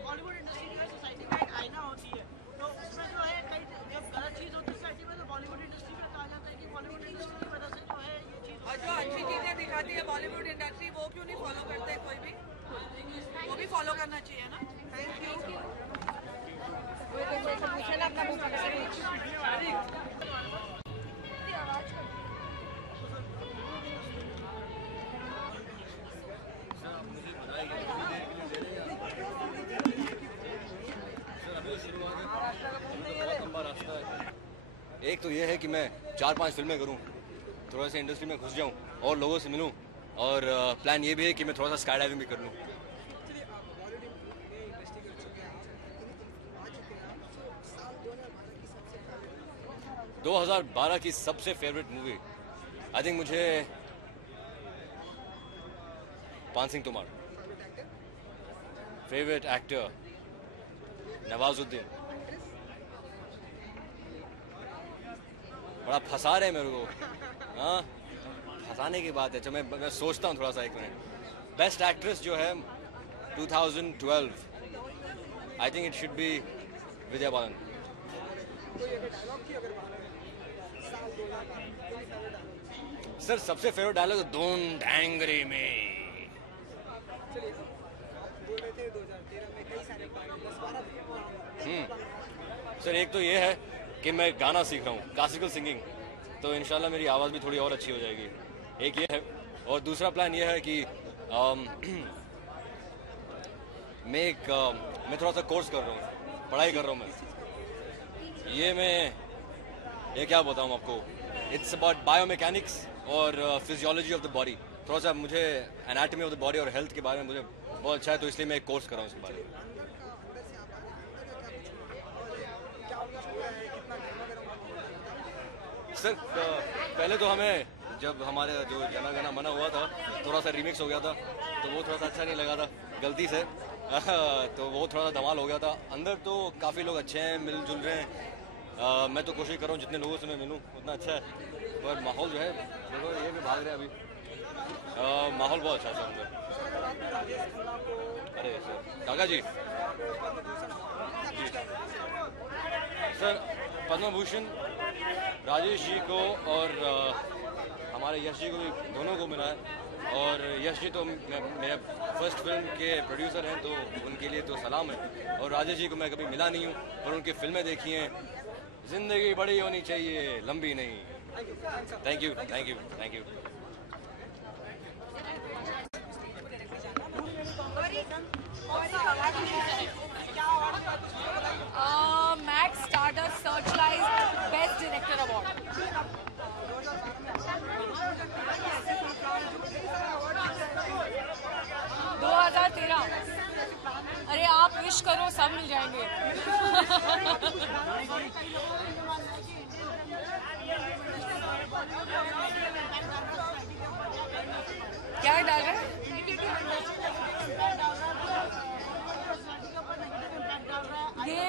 बॉलीवुड इंडस्ट्री की सोसाइटी में एक आईना होती है, तो उसमें जो है कई जब गलत चीज़ होती है सोसाइटी में तो बॉलीवुड इंडस्ट्री में कहा जाता है कि बॉलीवुड इंडस्ट्री की वजह से जो है ये चीज़, और जो अच्छी चीजें दिखाती है बॉलीवुड इंडस्ट्री वो क्यों नहीं फॉलो करते कोई भी? वो भी फॉलो करना चाहिए ना। Thank you. एक तो ये है कि मैं 4-5 फिल्में करूं, थोड़ा सा इंडस्ट्री में घुस जाऊं और लोगों से मिलूं, और प्लान ये भी है कि मैं थोड़ा सा स्काई डाइविंग भी कर लूं। 2012 की सबसे फेवरेट मूवी आई थिंक मुझे पान सिंह तोमर, फेवरेट एक्टर नवाजुद्दीन। बड़ा फंसा रहे मेरे को, हाँ फंसाने की बात है। अच्छा मैं सोचता हूँ थोड़ा सा, एक मिनट। बेस्ट एक्ट्रेस जो है 2012 I think it should be Vidya Balan. Sir सबसे favourite dialogue don't angry me. Sir एक तो ये है कि मैं गाना सीख रहा हूँ, क्लासिकल सिंगिंग, तो इंशाल्लाह मेरी आवाज़ भी थोड़ी और अच्छी हो जाएगी, एक ये है। और दूसरा प्लान ये है कि मैं थोड़ा सा कोर्स कर रहा हूँ, पढ़ाई कर रहा हूँ मैं। ये क्या बताऊँ आपको, इट्स अबाउट बायोमैकेनिक्स और फिजियोलॉजी ऑफ द बॉडी। थोड़ा सा मुझे एनाटॉमी ऑफ द बॉडी और हेल्थ के बारे में मुझे बहुत अच्छा है, तो इसलिए मैं एक कोर्स कर रहा हूँ उसके बारे में। सर पहले तो हमें जब हमारे जो जना गाना मना हुआ था थोड़ा सा रिमिक्स हो गया था, तो वो थोड़ा सा अच्छा नहीं लगा था गलती से तो वो थोड़ा सा धमाल हो गया था। अंदर तो काफ़ी लोग अच्छे हैं, मिलजुल रहे हैं। मैं तो कोशिश कर रहा हूँ जितने लोगों से मैं मिलूँ उतना अच्छा है, पर माहौल जो है देखो ये भी भाग रहे हैं अभी, माहौल बहुत अच्छा है सर अंदर। अरे सर काका जी सर पद्म भूषण राजेश जी को और हमारे यश जी को भी दोनों को मिला है, और यश जी तो मेरे फर्स्ट फिल्म के प्रोड्यूसर हैं, तो उनके लिए तो सलाम है। और राजेश जी को मैं कभी मिला नहीं हूँ, पर उनकी फिल्में देखी हैं। जिंदगी बड़ी होनी चाहिए, लंबी नहीं। Thank you thank you thank you. Max stardust Searchlight best director award. 2013। अरे आप विश करो सब मिल जाएंगे। क्या डाल रहे हैं? ये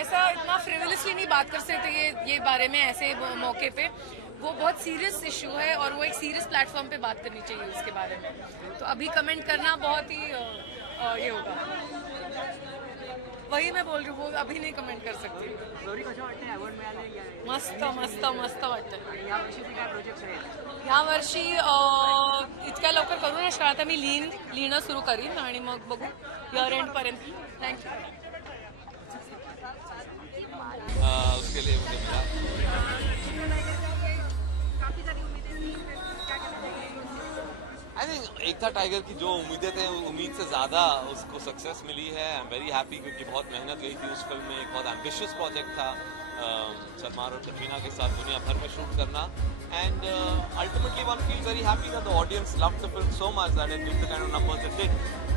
ऐसा इतना फ्रिवलसली नहीं बात कर सकते ये बारे में ऐसे मौके पे। वो बहुत सीरियस इशू है और वो एक सीरियस प्लेटफॉर्म पे बात करनी चाहिए उसके बारे में। तो अभी कमेंट करना बहुत ही ये होगा। वही मैं बोल रही हूँ, अभी नहीं कमेंट कर सकती। मस्त मस्त मस्त वाटतं. ह्या वर्षी इतक्या लवकर करू नाही शकत. मी लिहिणं सुरू करीन आणि मग बघू इयर एंड पर्यंत. थँक्यू. उसके लिए मुझे मिला. आई थिंक एक था टाइगर की जो उम्मीदें थे उम्मीद से ज़्यादा उसको सक्सेस मिली है. आई एम वेरी हैप्पी क्योंकि बहुत मेहनत गई थी उस फिल्म में. एक बहुत एम्बिशियस प्रोजेक्ट था सलमान और कटरीना के साथ दुनिया भर में शूट करना. And ultimately one feel very happy that the audience loved the film so much that it did the kind of numbers it did.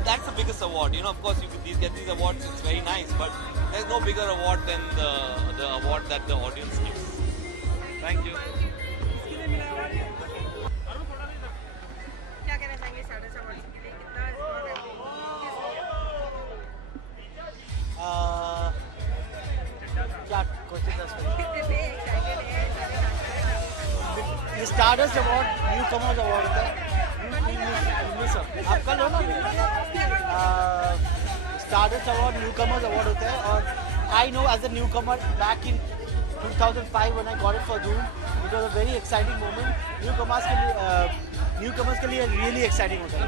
That's the biggest award. You know, of course, you get these awards, it's very nice, but there's no bigger award than the award that the audience gives. Thank you. क्या कहना चाहेंगे stardust awards के लिए? क्या question है? Stardust award newcomers award होता है. आप कल हो ना. Stardust award newcomers award होता है और I know as a newcomer back in 2005 when I got it for Zoom, it was a very exciting moment. New commerce के लिए रियली एक्साइटिंग होता है.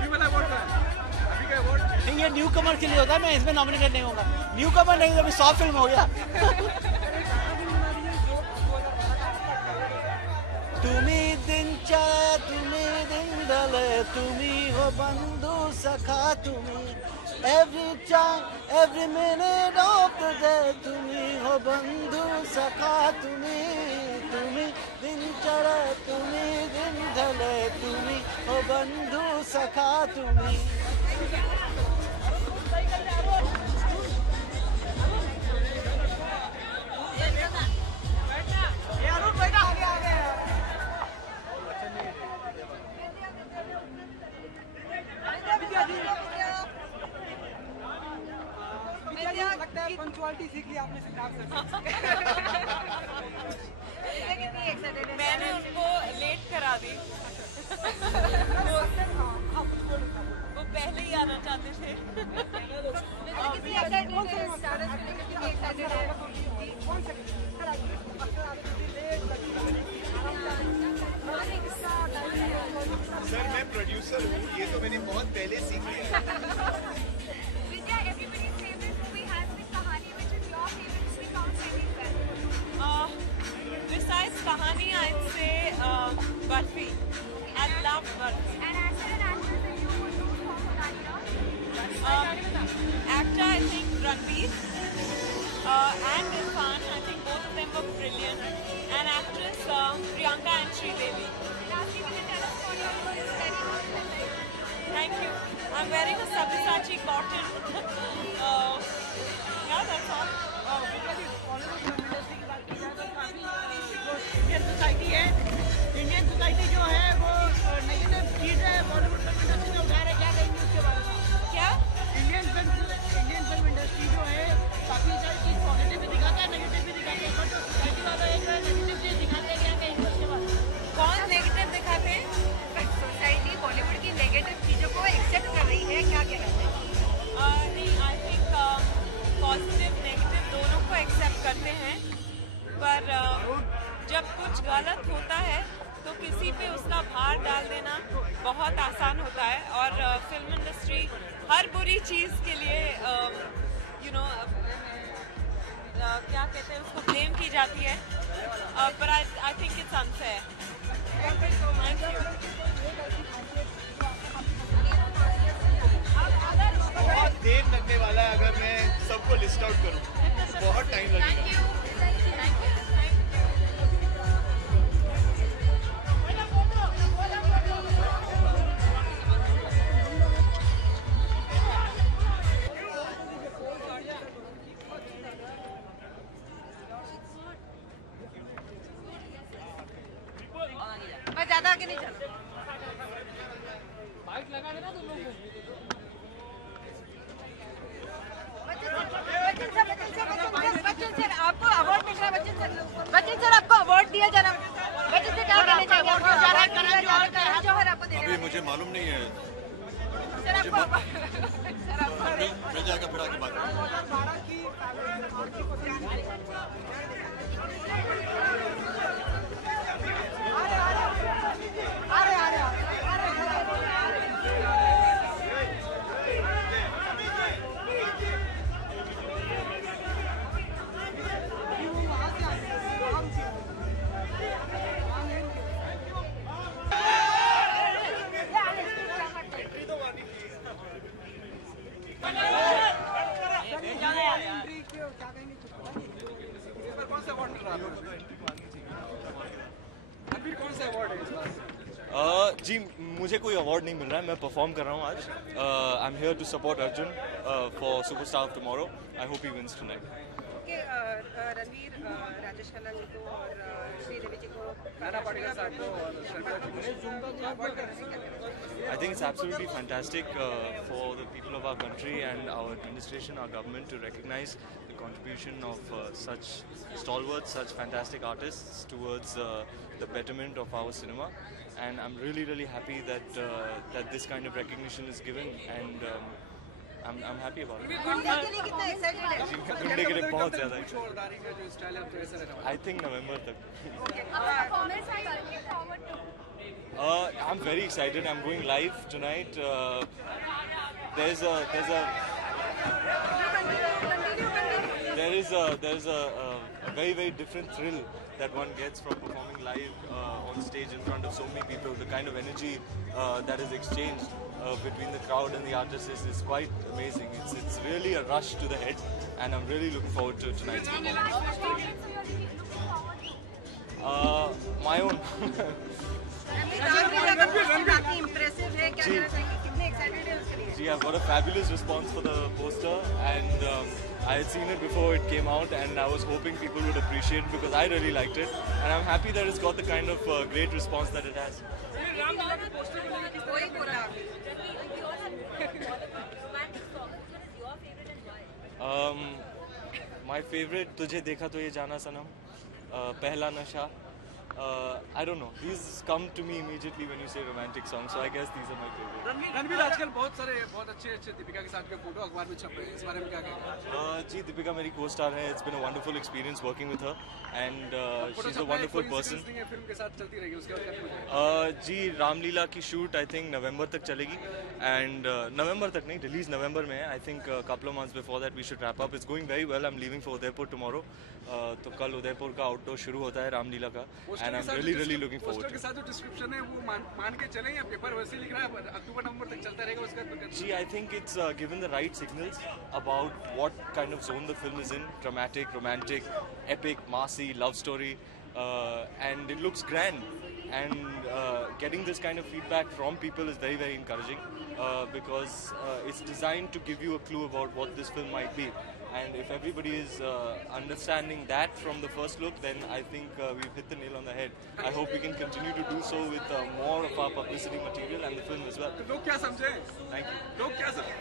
नहीं, ये न्यू कमर के लिए होता है. मैं इसमें नॉमिनेटेड नहीं होगा. न्यू कमर नहीं, अभी 100 फिल्म हो गया. तुम्ही दिनचर्या, तुम्ही दिनदल, तुम्ही हो बंधू सखा, तुम्ही every time, every minute of the day, तुम्ही हो बंधू सखा, तुम्ही दिनचर्या, तुम्ही दिनदल, तुम्ही हो बंधू सखा, तुम्ही. लगता है पंक्चुअलिटी सीख ली आपने सितार से. मैंने उनको लेट करा दी. वो पहले ही आना चाहते थे. सर मैं प्रोड्यूसर हूँ, ये तो मैंने बहुत पहले सीख लिया. Besides Kahani, I'd say Barfi. I love Barfi. And actor and actress that you would root for that year? Actor, I think Ranveer and Irfan. I think both of them were brilliant. And actress Priyanka and Sridevi. Lastly, will you tell us what your very good? Thank you. I'm wearing a Sabyasachi cotton. Yeah, that's all. Indian society जो है वो negative चीज है Bollywood film industry में उठा रहे. क्या कहेंगे उसके बारे में? क्या इंडियन फिल्म इंडस्ट्री जो है काफी सारी चीज पॉजिटिव भी दिखाता है, नेगेटिव भी दिखाता है, बट सोसाइटी वाला एक नेगेटिव चीज दिखाते हैं. क्या कहेंगे उसके बारे में? कौन नेगेटिव दिखाते हैं? सोसाइटी बॉलीवुड की नेगेटिव चीजों को एक्सेप्ट कर रही है. क्या कहना चाहिए? नहीं, आई थिंक पॉजिटिव नेगेटिव दोनों को एक्सेप्ट करते हैं. पर जब कुछ गलत होता है तो किसी पे उसका भार डाल देना बहुत आसान होता है. और फिल्म इंडस्ट्री हर बुरी चीज़ के लिए क्या कहते हैं उसको ब्लेम की जाती है. पर I think it's unfair. Thank you. बहुत देर लगने वाला है अगर मैं सबको लिस्ट आउट करूँ. बहुत टाइम लगेगा. मैं ज्यादा आगे नहीं चल. बच्चन सर आपको अवार्ड मिल रहा है। बच्चन सर आपको अवार्ड दिया जा रहा है। बच्चन सर क्या कहना चाहेंगे? करण जौहर आपको देने अभी मुझे मालूम नहीं है, सर आपको मिल जाएगा फिर आगे बात। जी मुझे कोई अवार्ड नहीं मिल रहा है, मैं परफॉर्म कर रहा हूँ आज। I am here to support Arjun for superstar of tomorrow. I hope he wins tonight. Ranveer Rajesh Khanna ji को और श्रीदेवी जी को I think it's absolutely fantastic for the people of our country and our administration, our government, to recognize the contribution of such stalwarts, such fantastic artists towards the betterment of our cinema. And I'm really happy that that this kind of recognition is given, and I'm happy about it. गुंडे के लिए बहुत ज़्यादा। I think November तक। I'm very excited. I'm going live tonight. There's a very different thrill that one gets from performing live on stage in front of so many people. The kind of energy that is exchanged between the crowd and the artists is quite amazing. It's really a rush to the head, and I'm really looking forward to tonight's performance. My own. Gee, I've got a fabulous response for the poster, and I had seen it before it came out, and I was hoping people would appreciate it because I really liked it, and I'm happy that it's got the kind of great response that it has. My favorite, तुझे देखा तो ये जाना सनम, पहला नशा. I don't know. These come to me immediately when you say romantic songs, so I guess these are my favorite. Ranveer आजकल बहुत अच्छे दीपिका के साथ के फोटो अखबार में छप रहे हैं, इस बारे में क्या कहेंगे? जी दीपिका मेरी co-star है. It's been a wonderful experience working with her, and she's a wonderful person. Film के साथ चलती रहेगी, उसके बाद क्या? जी रामलीला की शूट I think नवंबर तक चलेगी, and नवंबर तक नहीं, रिलीज नवंबर में है. I think a couple of months before that we should wrap up. It's going very well. I'm leaving for Udaipur tomorrow. तो कल उदयपुर का आउटडोर शुरू होता है रामलीला का, and I'm really looking forward to it. Poster के साथ जो डिस्क्रिप्शन है वो मान के चलें या पेपर वैसे लिख रहा है, अक्टूबर नवंबर तक चलता रहेगा उसका? Gee, I think it's given the right signals about what kind of zone the film is in: dramatic, romantic, epic, massy, love story, and it looks grand. And getting this kind of feedback from people is very encouraging, because it's designed to give you a clue about what this film might be. And if everybody is understanding that from the first look, then I think we've hit the nail on the head. I hope we can continue to do so with more of our publicity material and the film as well. लोग क्या समझे? Thank you. लोग क्या समझे?